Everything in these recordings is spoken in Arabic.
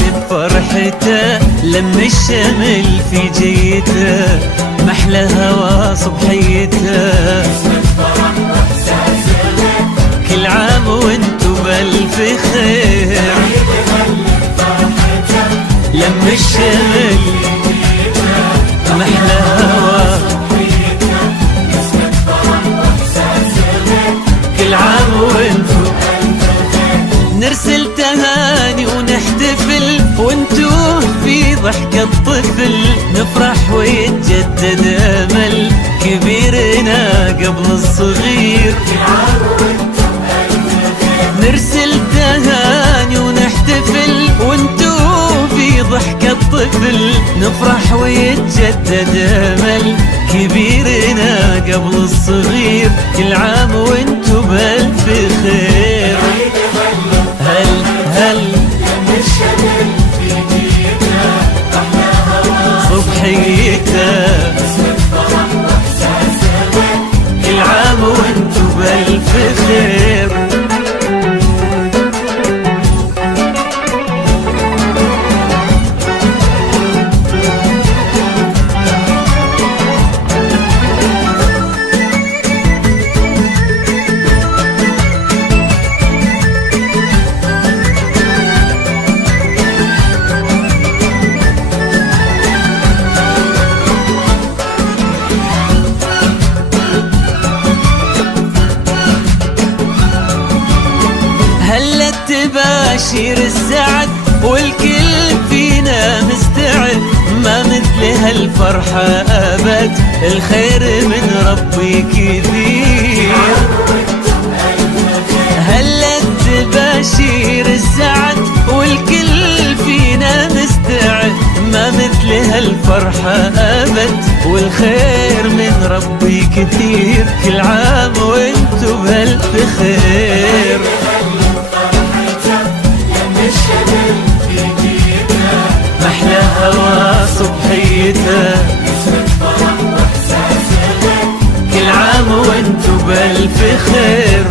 بفرحته لم الشمل في جيته محلى هوا صبحيته كل عام وانتو بألف خير لم الشمل محلى هوا كل عام وانتو نرسل تهاني ونحتفل وانتو في ضحكة طفل نفرح ويتجدد امل كبيرنا قبل الصغير نرسل تهاني ونحتفل وانتو في ضحكة طفل نفرح ويتجدد امل كبيرنا قبل الصغير كل عام وانتو بألف خير هل هل صبحيته كل عام وانتو بألف خير هلت تباشير السعد والكل فينا مستعد ما مثل هالفرحة أبد الخير من ربي كثير هلت تباشير السعد والكل فينا مستعد ما مثل هالفرحة أبد والخير من ربي كثير كل عام وانتو بألف خير محلى هوا صبحيته كل عام وانتو بألف خير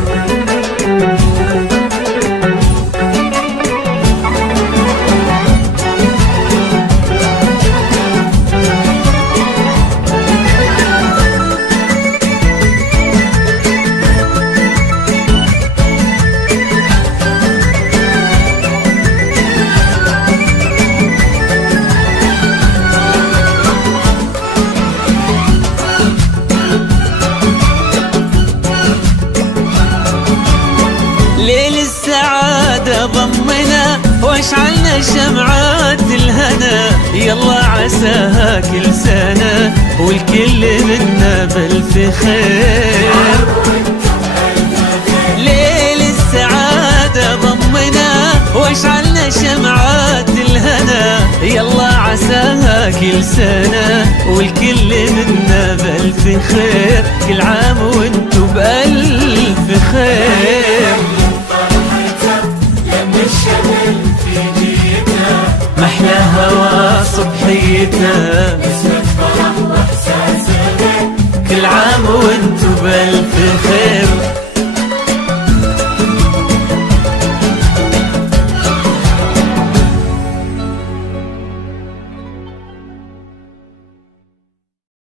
ليل السعادة ضمنا واشعلنا شمعات الهنا يلا عساها كل سنة والكل منا بألف خير ليل السعادة ضمنا واشعلنا شمعات الهنا يلا عساها كل سنة والكل منا بألف خير كل عام وانتو بألف خير محلى هوا صبحيته كل عام وانتو بألف خير